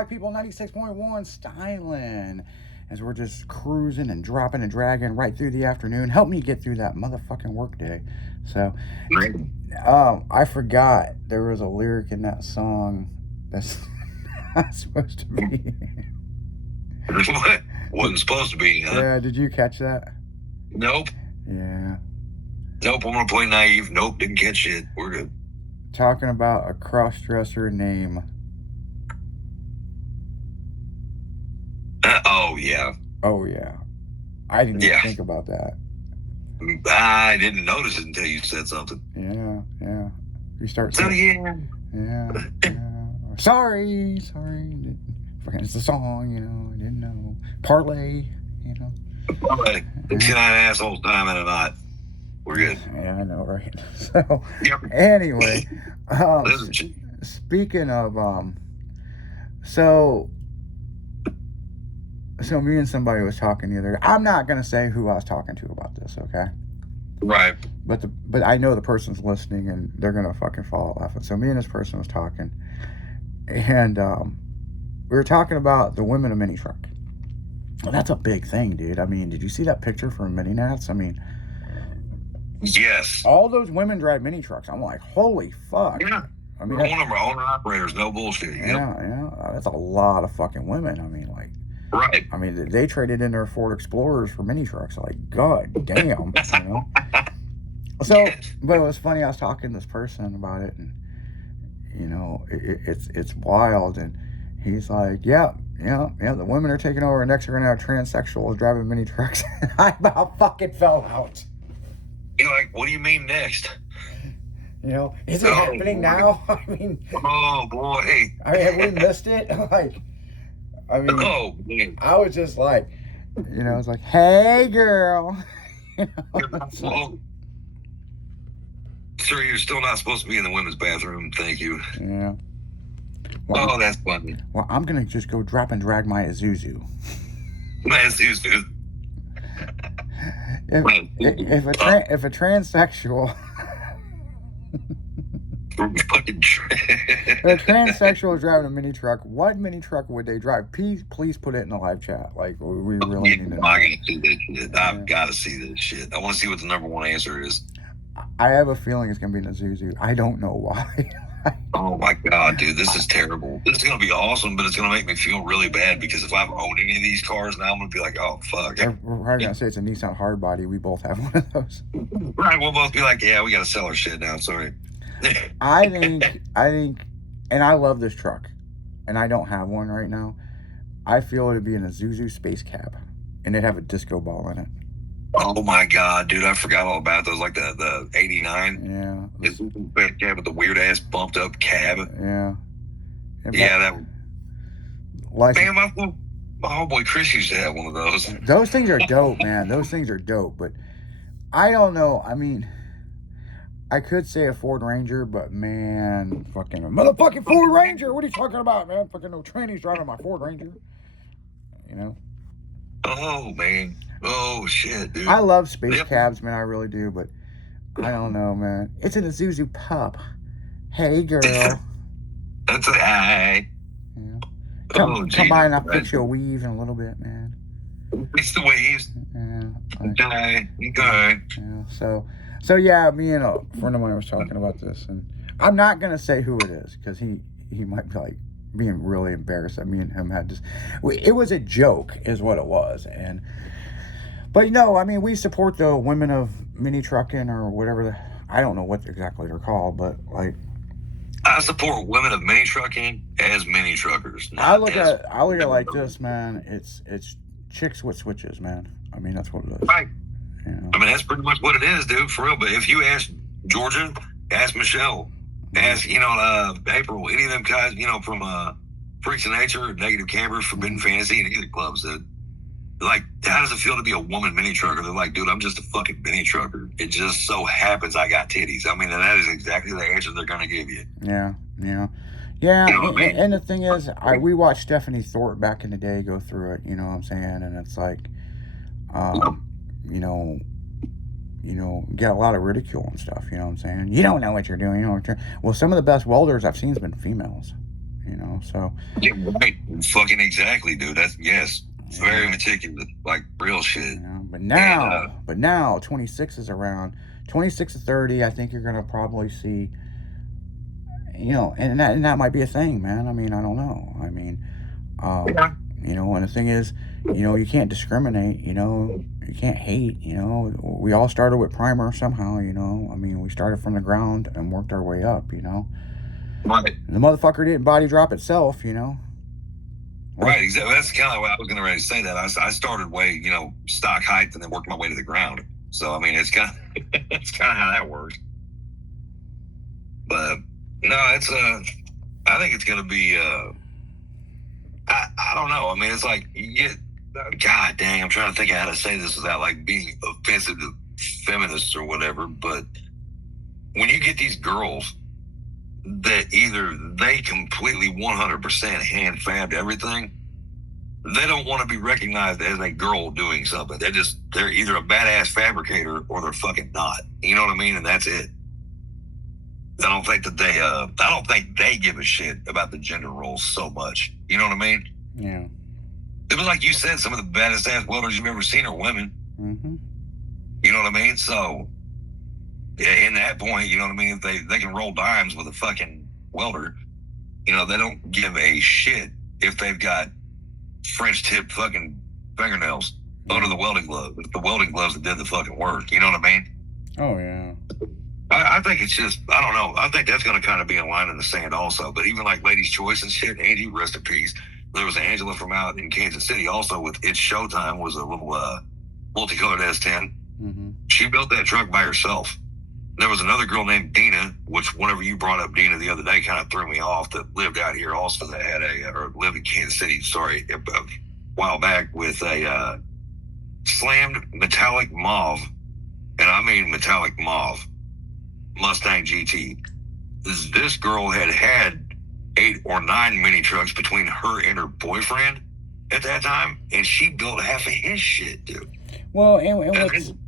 live, people. 96.1 styling. As we're just cruising and dropping and dragging right through the afternoon. Help me get through that motherfucking work day. So, I forgot there was a lyric in that song that's not supposed to be. What? Wasn't supposed to be, huh? Yeah, did you catch that? Nope. Yeah. Nope, I'm gonna play naive. Nope, didn't catch it. We're good. Talking about a cross-dresser name. Oh, yeah. Oh, yeah. I didn't even think about that. I didn't notice it until you said something. Yeah. You start saying... Yeah. Sorry. Fucking, it's a song, I didn't know. Parlay, Parlay. It's an asshole's time and a knot. We're good. Yeah, I know, right? So, anyway, speaking of, so me and somebody was talking the other day. I'm not going to say who I was talking to about this, okay? Right. But I know the person's listening, and they're going to fucking fall laughing. So me and this person was talking, and we were talking about the women of mini truck. Well, that's a big thing, dude. I mean, did you see that picture from Mini Nats? I mean... Yes. All those women drive mini trucks. I'm like, holy fuck. Yeah. I mean, one of our owner operators, no bullshit. Yeah. That's a lot of fucking women. I mean, like... Right. I mean, they traded in their Ford Explorers for mini trucks. Like, god damn, So, but it was funny. I was talking to this person about it, and it's wild. And he's like, yeah. The women are taking over. Next, we're gonna have transsexuals driving mini trucks. I about fucking fell out. You're like, what do you mean next? Is it happening now? I mean, oh boy. I mean, have we missed it? Like. I mean, oh, man. I was just like, it's like, hey, girl. Sir, you're still not supposed to be in the women's bathroom. Thank you. Yeah. Well, that's funny. Well, I'm going to just go drop and drag my Isuzu. My Isuzu. If a transsexual... fucking If a transsexual is driving a mini truck, what mini truck would they drive? Please put it in the live chat. Like, we really need to know. I gotta see this shit. I've got to see this shit. I want to see what the number one answer is. I have a feeling it's going to be an Isuzu. I don't know why. Oh my god, dude, this is terrible. This is going to be awesome, but it's going to make me feel really bad because if I've owned any of these cars now, I'm going to be like, oh, fuck. We're probably going to say it's a Nissan Hardbody. We both have one of those. Right, we'll both be like, yeah, we got to sell our shit now. Sorry. I think, and I love this truck, and I don't have one right now. I feel it'd be in a Isuzu Space Cab, and it'd have a disco ball in it. Oh my god, dude, I forgot all about those, like the 89. Yeah. It's Space Cab with the weird ass bumped up cab. Yeah. That. Man, my homeboy Chris used to have one of those. Those things are dope, man. Those things are dope, but I don't know. I mean, I could say a Ford Ranger, but man, fucking motherfucking Ford Ranger. What are you talking about, man? Fucking no trainees driving my Ford Ranger. Oh, man. Oh, shit, dude. I love space cabs, man. I really do, but I don't know, man. It's an Isuzu Pup. Hey, girl. That's a hi. Yeah. Come by and I'll fix your weave in a little bit, man. Fix the waves. Yeah. Okay. Yeah. So yeah, me and a friend of mine was talking about this, and I'm not gonna say who it is because he might be like being really embarrassed that me and him had this. It was a joke, is what it was, but I mean, we support the women of mini trucking or whatever. I don't know what exactly they're called, but like. I support women of mini trucking as mini truckers. I look at it like this, man. It's chicks with switches, man. I mean, that's what it is. Right. I mean, that's pretty much what it is, dude, for real. But if you ask Georgia, ask Michelle, ask, April, any of them guys, from Freaks of Nature, Negative Campers, Forbidden Fantasy, and any of the clubs, that, like, how does it feel to be a woman mini trucker? They're like, dude, I'm just a fucking mini trucker. It just so happens I got titties. I mean, and that is exactly the answer they're going to give you. Yeah. And the thing is, we watched Stephanie Thorpe back in the day go through it, you know what I'm saying? And it's like, get a lot of ridicule and stuff, you know what I'm saying? You don't know what you're doing, Well, some of the best welders I've seen has been females, you know. So Yeah, right. Fucking exactly, dude. That's yes. It's very meticulous, like real shit. you know, but And, now 26 is around. 26 to 30, I think you're gonna probably see, you know, and that might be a thing, man. I mean, I don't know. I mean, yeah. you know, and the thing is, you know, you can't discriminate, you know, you can't hate, you know. We all started with primer somehow, you know. I mean, we started from the ground and worked our way up, you know. Right. The motherfucker didn't body drop itself, you know. Right, exactly. That's kind of what I was going to say. That I started way, you know, stock height, and then worked my way to the ground. So I mean, it's kind of it's kind of how that works. But no, it's I think it's going to be I don't know. I mean, it's like you get God dang. I'm trying to think of how to say this without like being offensive to feminists or whatever. But when you get these girls that either they completely 100% hand fabbed everything, they don't want to be recognized as a girl doing something. They're either a badass fabricator or they're fucking not. You know what I mean? And that's it. I don't think they give a shit about the gender roles so much. You know what I mean? Yeah. It was like you said, some of the baddest ass welders you've ever seen are women. Mm-hmm. You know what I mean? So in that point, you know what I mean? If they can roll dimes with a fucking welder, you know, they don't give a shit if they've got French tip fucking fingernails under the welding glove. It's the welding gloves that did the fucking work. You know what I mean? Oh yeah. I think it's just, I don't know. I think that's going to kind of be a line in the sand also. But even like Ladies' Choice and shit, Angie, rest in peace. There was Angela from out in Kansas City also with It's Showtime, was a little multicolored S10. Mm-hmm. She built that truck by herself. There was another girl named Dina, which whenever you brought up Dina the other day kind of threw me off, that lived out here also, that had or lived in Kansas City, a while back, with a slammed metallic mauve, and I mean metallic mauve, Mustang GT. This girl had 8 or 9 mini trucks between her and her boyfriend at that time, and she built half of his shit, dude. Well,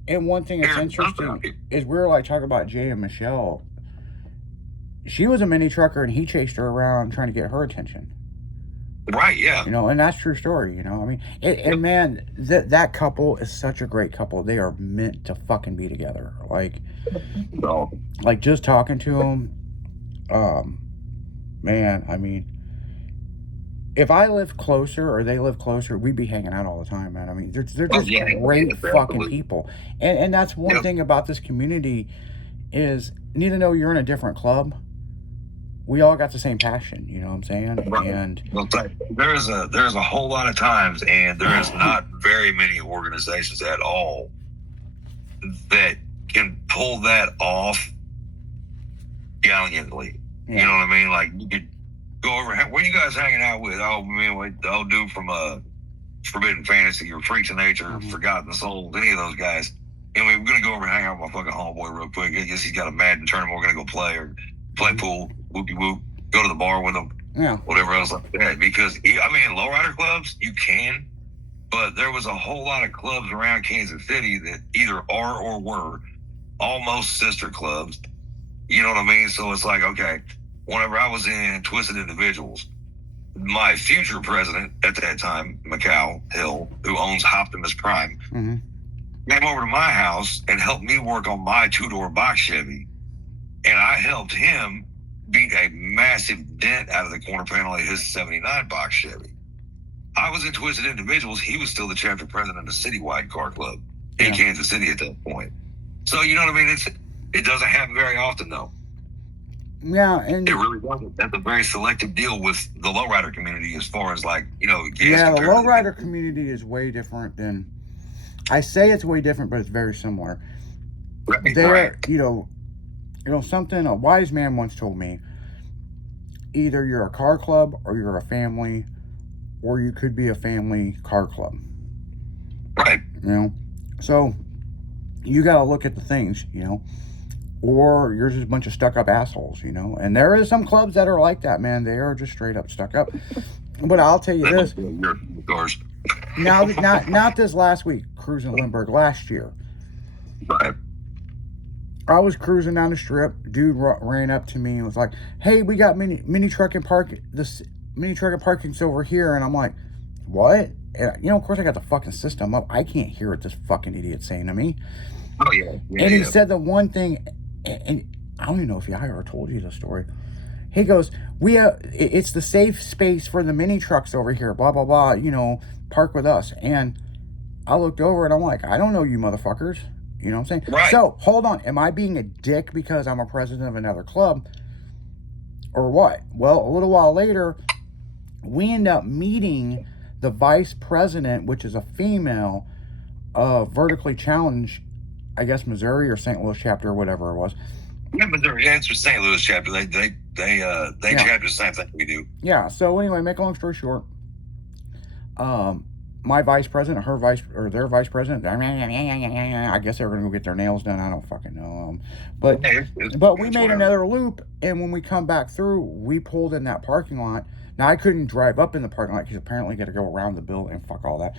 and one thing that's interesting is we were like talking about Jay and Michelle. She was a mini trucker, and he chased her around trying to get her attention. Right, yeah. You know, and that's true story, you know. I mean, and man, that couple is such a great couple. They are meant to fucking be together. Like just talking to them, man, I mean, if I lived closer or they lived closer, we'd be hanging out all the time, man. I mean, they're just great fucking people. And that's one thing about this community is, even though you're in a different club, we all got the same passion, you know what I'm saying? Right. And there's a whole lot of times, and there is not very many organizations at all that can pull that off gallantly. Yeah. You know what I mean? Like, you could go over, what are you guys hanging out with? Oh, man, the old dude from Forbidden Fantasy or Freaks of Nature, Forgotten Souls, any of those guys. And we're going to go over and hang out with my fucking homeboy real quick. I guess he's got a Madden tournament we're going to go play pool, whoopie whoop, go to the bar with them, whatever else like that. Because, I mean, in lowrider clubs, you can, but there was a whole lot of clubs around Kansas City that either are or were almost sister clubs. You know what I mean? So it's like, okay, whenever I was in Twisted Individuals, my future president at that time, Macau Hill, who owns Optimus Prime, came over to my house and helped me work on my 2-door box Chevy. And I helped him beat a massive dent out of the corner panel of his 79 box Chevy. I was in Twisted Individuals. He was still the chapter president of Citywide Car Club in Kansas City at that point. So, you know what I mean? It doesn't happen very often, though. Yeah, and it really doesn't. That's a very selective deal with the lowrider community, as far as like, you know. The lowrider community is way different than. I say it's way different, but it's very similar. Right. You know something. A wise man once told me: either you're a car club or you're a family, or you could be a family car club. Right. You know, so you got to look at the things. You know. Or you're just a bunch of stuck-up assholes, you know? And there is some clubs that are like that, man. They are just straight up stuck up. But I'll tell you this. Not this last week, cruising Lindbergh, last year. Right. I was cruising down the strip. Dude ran up to me and was like, hey, we got mini truck and park mini truck parking's over here, and I'm like, what? And, of course I got the fucking system up. I can't hear what this fucking idiot's saying to me. Oh yeah. And he said the one thing, and I don't even know if I ever told you the story. He goes, it's the safe space for the mini trucks over here, blah, blah, blah, park with us. And I looked over and I'm like, I don't know you motherfuckers. You know what I'm saying? Right. So, hold on. Am I being a dick because I'm a president of another club? Or what? Well, a little while later, we end up meeting the vice president, which is a female, Vertically Challenged, I guess Missouri or St. Louis chapter or whatever it was. Yeah, Missouri. Yeah, it's for St. Louis chapter. They chapter the same thing we do. Yeah. So anyway, make a long story short, my vice president, their vice president, I guess they were gonna go get their nails done. I don't fucking know. But we made another loop, and when we come back through, we pulled in that parking lot. Now I couldn't drive up in the parking lot because apparently you got to go around the building and fuck all that.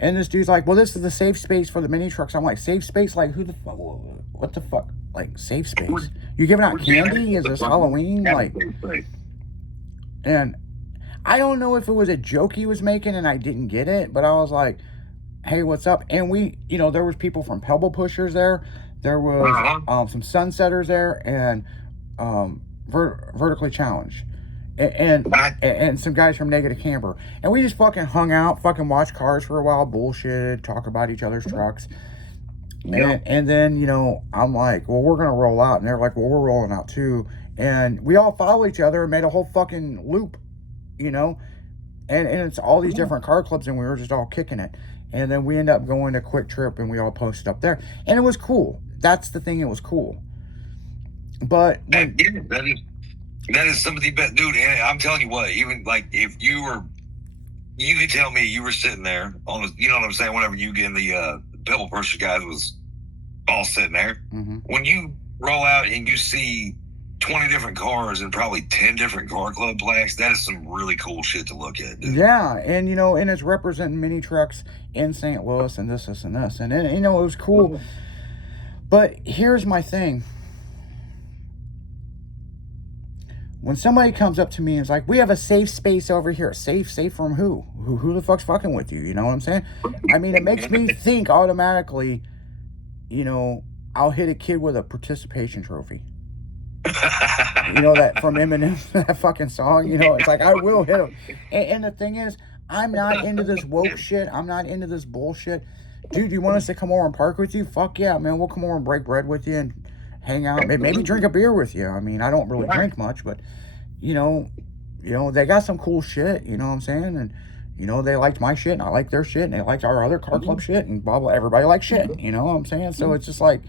And this dude's like, "Well, this is the safe space for the mini trucks." I'm like, "Safe space? Like who the fuck? What the fuck? Like safe space? You giving out candy? Is this Halloween? Like?" And I don't know if it was a joke he was making and I didn't get it, but I was like, "Hey, what's up?" And we, there was people from Pebble Pushers there. There was some Sunsetters there and Vertically Challenged. And some guys from Negative Camber. And we just fucking hung out, fucking watched cars for a while, bullshit, talk about each other's trucks. And then, I'm like, well, we're going to roll out. And they're like, well, we're rolling out too. And we all follow each other and made a whole fucking loop, And it's all these different car clubs and we were just all kicking it. And then we end up going to Quick Trip and we all posted up there. And it was cool. That's the thing, it was cool. But that is some of the best, dude. And I'm telling you what, even like if you could tell me you were sitting there on the, you know what I'm saying, whenever you get in the Pebble Pusher guys was all sitting there. Mm-hmm. When you roll out and you see 20 different cars and probably 10 different car club plaques, that is some really cool shit to look at, dude. Yeah, and and it's representing mini trucks in St. Louis and this and this. And then, it was cool. But here's my thing. When somebody comes up to me and is like, we have a safe space over here. Safe from who? Who the fuck's fucking with you? You know what I'm saying? I mean, it makes me think automatically, I'll hit a kid with a participation trophy. That from Eminem, that fucking song, it's like, I will hit him. And the thing is, I'm not into this woke shit. I'm not into this bullshit. Dude, you want us to come over and park with you? Fuck yeah, man. We'll come over and break bread with you and hang out, maybe drink a beer with you. I mean, I don't really drink much, but they got some cool shit, you know what I'm saying? And they liked my shit and I liked their shit and they liked our other car club shit and blah blah, everybody likes shit, you know what I'm saying? So it's just like,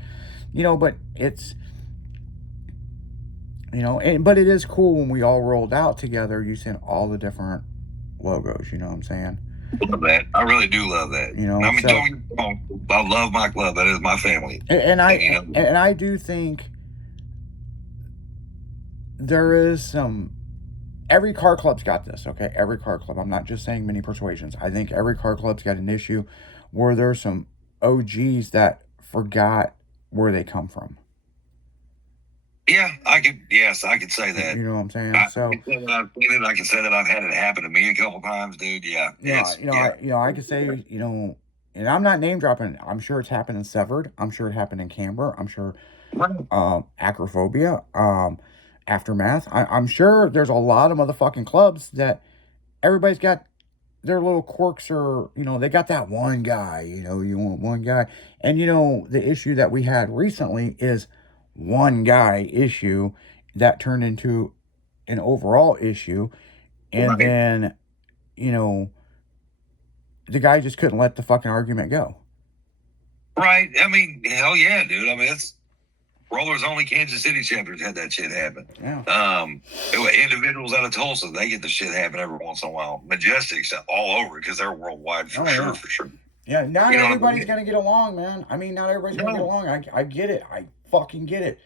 but it's but it is cool when we all rolled out together using all the different logos, you know what I'm saying? Love that. I really do love that. I mean, don't get me wrong, I love my club. That is my family. And I do think there is every car club's got this, okay? Every car club. I'm not just saying Mini Persuasions. I think every car club's got an issue where there's some OGs that forgot where they come from. Yeah, I could say that. You know what I'm saying? I can say that I've had it happen to me a couple times, dude. Yeah. I could say, and I'm not name dropping. I'm sure it's happened in Severed. I'm sure it happened in Camber. I'm sure Acrophobia, Aftermath. I'm sure there's a lot of motherfucking clubs that everybody's got their little quirks, or they got that one guy. You want one guy, and the issue that we had recently is one guy issue that turned into an overall issue, and then the guy just couldn't let the fucking argument go. Right. I mean, hell yeah, dude. I mean, it's Rollers Only Kansas City chapters had that shit happen. Yeah. Individuals out of Tulsa, they get the shit happen every once in a while. Majestics all over because they're worldwide for sure. Yeah, not everybody's gonna get along, man. I mean, not everybody's gonna get along. I get it. I fucking get it.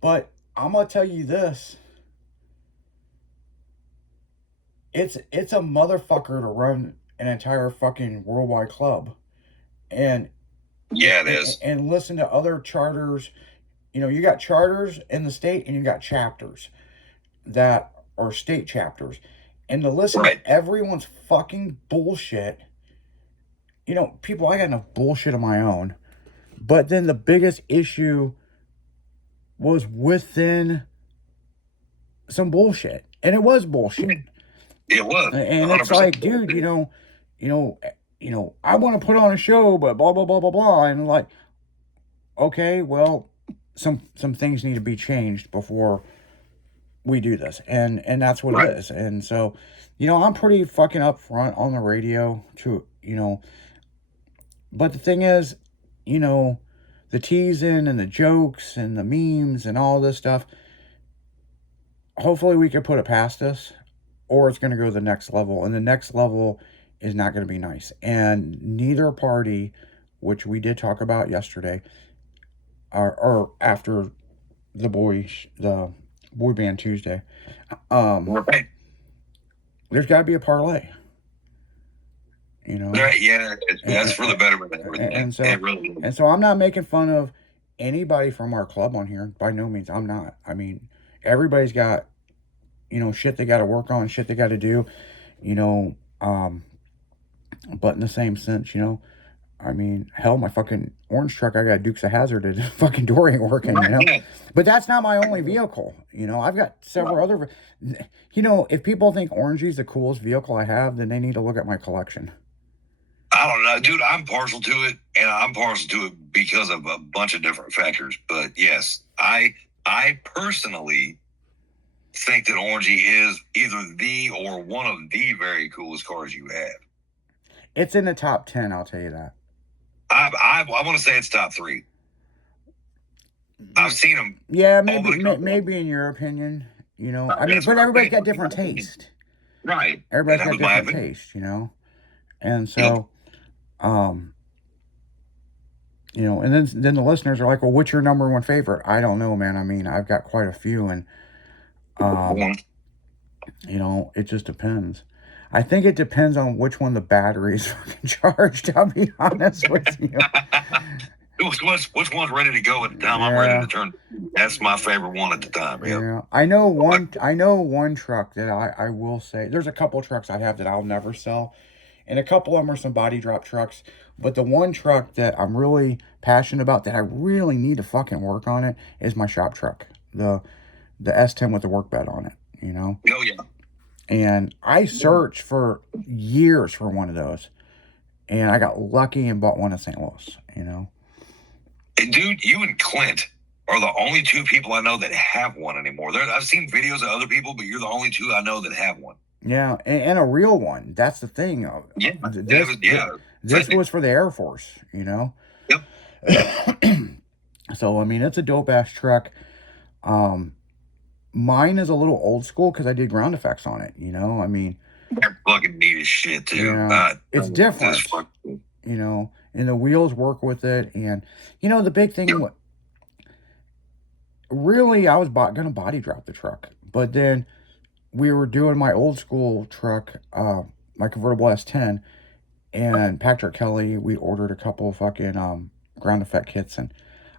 But I'm gonna tell you this. It's a motherfucker to run an entire fucking worldwide club. And yeah, it is. And listen to other charters. You got charters in the state and you got chapters that are state chapters. And to listen Right. to everyone's fucking bullshit. You know, people, I got enough bullshit of my own. But then the biggest issue was within some bullshit. And it was bullshit. It was. And it's 100%. like, dude, I want to put on a show, but blah blah blah blah blah. And like, okay, well, some things need to be changed before we do this. And that's what Right. it is. And so, I'm pretty fucking upfront on the radio to, but the thing is, the teasing and the jokes and the memes and all this stuff, hopefully we can put it past us, or it's going to go to the next level. And the next level is not going to be nice. And neither party, which we did talk about yesterday, or after the boy band Tuesday, Right. there's got to be a parlay. Right, yeah, that's for the betterment of everything. And so, It really is. and so I'm not making fun of anybody from our club on here. By no means, I'm not. I mean, everybody's got, shit they got to work on, shit they got to do, but in the same sense, I mean, hell, my fucking orange truck, I got Dukes of Hazzard, and fucking door ain't working, Yeah. But that's not my only vehicle, I've got several other, if people think Orangey's the coolest vehicle I have, then they need to look at my collection. I don't know, dude. I'm partial to it, and I'm partial to it because of a bunch of different factors. But yes, I personally think that Orangey is either the or one of the very coolest cars you have. It's in the top 10, I'll tell you that. I want to say it's top 3. I've seen them. Yeah, maybe in your opinion, I mean, but everybody's got different taste. Right. Everybody's And got that was my different taste, and so, and then the listeners are like, well, what's your number one favorite? I don't know, man. I mean, I've got quite a few, and it just depends. I think it depends on which one the battery's fucking charged. I'll be honest with you. Which one's ready to go at the time I'm ready to turn? That's my favorite one at the time. Yeah, I know one truck that I will say. There's a couple trucks I have that I'll never sell, and a couple of them are some body drop trucks. But the one truck that I'm really passionate about, that I really need to fucking work on it, is my shop truck, the S10 with the work bed on it. Oh yeah. And I searched for years for one of those, and I got lucky and bought one in St. Louis. And dude, you and Clint are the only 2 people I know that have one anymore. I've seen videos of other people, but you're the only 2 I know that have one. Yeah, and a real one. That's the thing. Yeah. This was for the Air Force. Yep. So I mean, it's a dope ass truck. Mine is a little old school because I did ground effects on it. I mean, They're fucking neat as shit too. Yeah, it's different. It's fucking- And the wheels work with it, and the big thing. Really, I was gonna body drop the truck, but then we were doing my old school truck, my convertible S10, and Patrick Kelly. We ordered a couple of fucking ground effect kits, and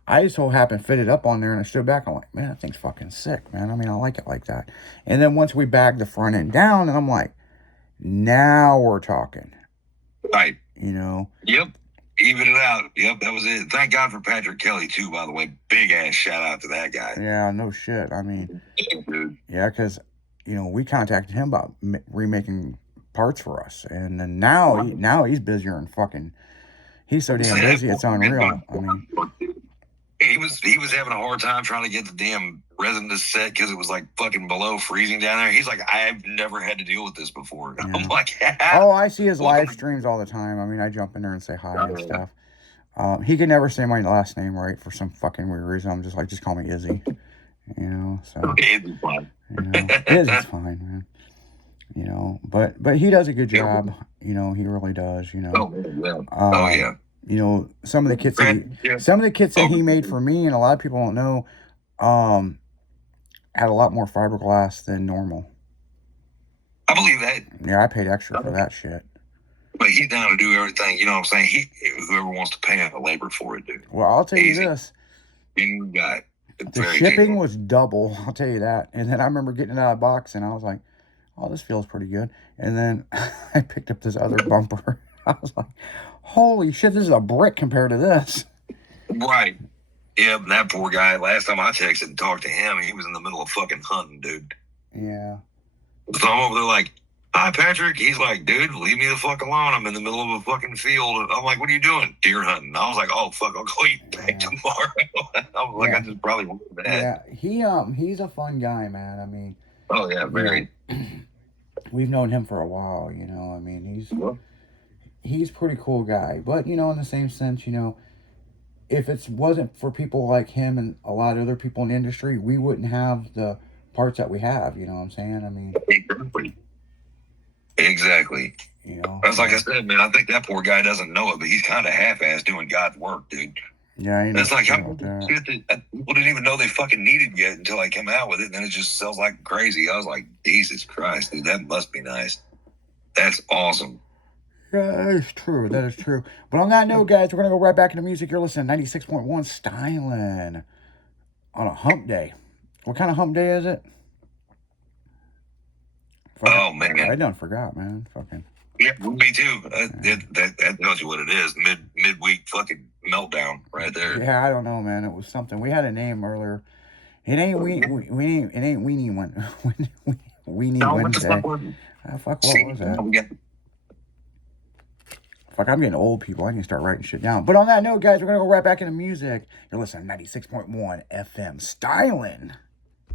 I just so happened fitted up on there, and I stood back. I'm like, man, that thing's fucking sick, man. I mean, I like it like that. And then once we bagged the front end down, and I'm like, now we're talking. Right. Yep. Even it out. Yep, that was it. Thank God for Patrick Kelly too, by the way. Big ass shout out to that guy. Yeah, no shit. I mean, Dude. yeah, because we contacted him about remaking parts for us, and then now he's busier and fucking. He's so damn busy, it's unreal. I mean, he was having a hard time trying to get the damn resin to set because it was like fucking below freezing down there. He's like, I've never had to deal with this before. Yeah. I'm like, oh, I see his live streams all the time. I mean, I jump in there and say hi and stuff. He can never say my last name right for some fucking weird reason. I'm just like, just call me Izzy. So it's fine. Izzy's fine, man. But he does a good job. He really does. Oh yeah. Some of the kits that he made for me, and a lot of people don't know, had a lot more fiberglass than normal. I believe that. Yeah, I paid extra for that shit. But he's down to do everything. You know what I'm saying? Whoever wants to pay him the labor for it, dude. Well, I'll tell you this. You got the shipping was double. I'll tell you that. And then I remember getting it out of the box, and I was like, oh, this feels pretty good. And then I picked up this other bumper. I was like, holy shit, this is a brick compared to this. Right. Yeah, that poor guy. Last time I texted and talked to him, he was in the middle of fucking hunting, dude. Yeah. So I'm over there like, hi, Patrick. He's like, dude, leave me the fuck alone. I'm in the middle of a fucking field. I'm like, what are you doing? Deer hunting. I was like, oh, fuck, I'll call you back tomorrow. I was like, I just probably went to bed. Yeah, he's a fun guy, man. I mean, oh, yeah, very. We've known him for a while, you know. I mean, he's a pretty cool guy. But, you know, in the same sense, you know, if it wasn't for people like him and a lot of other people in the industry, we wouldn't have the parts that we have, you know what I'm saying? I mean, exactly. You know, that's like I said, man, I think that poor guy doesn't know it, but he's kind of half-assed doing God's work, dude. Yeah, it's like people didn't even know they fucking needed yet until I came out with it, and then it just sells like crazy. I was like, Jesus Christ, dude, that must be nice. That's awesome. Yeah, that is true. That is true. But on that note, guys, we're going to go right back into music. You're listening to 96.1 Styling on a hump day. What kind of hump day is it? Oh, man. I done forgot, man. Fucking. Yeah, me too. That tells you what it is. Midweek fucking meltdown right there. Yeah, I don't know, man. It was something. We had a name earlier. It ain't Weenie Wednesday. Fuck, what was that? Fuck, I'm getting old, people. I need to start writing shit down. But on that note, guys, we're going to go right back into music. You're listening to 96.1 FM Styling.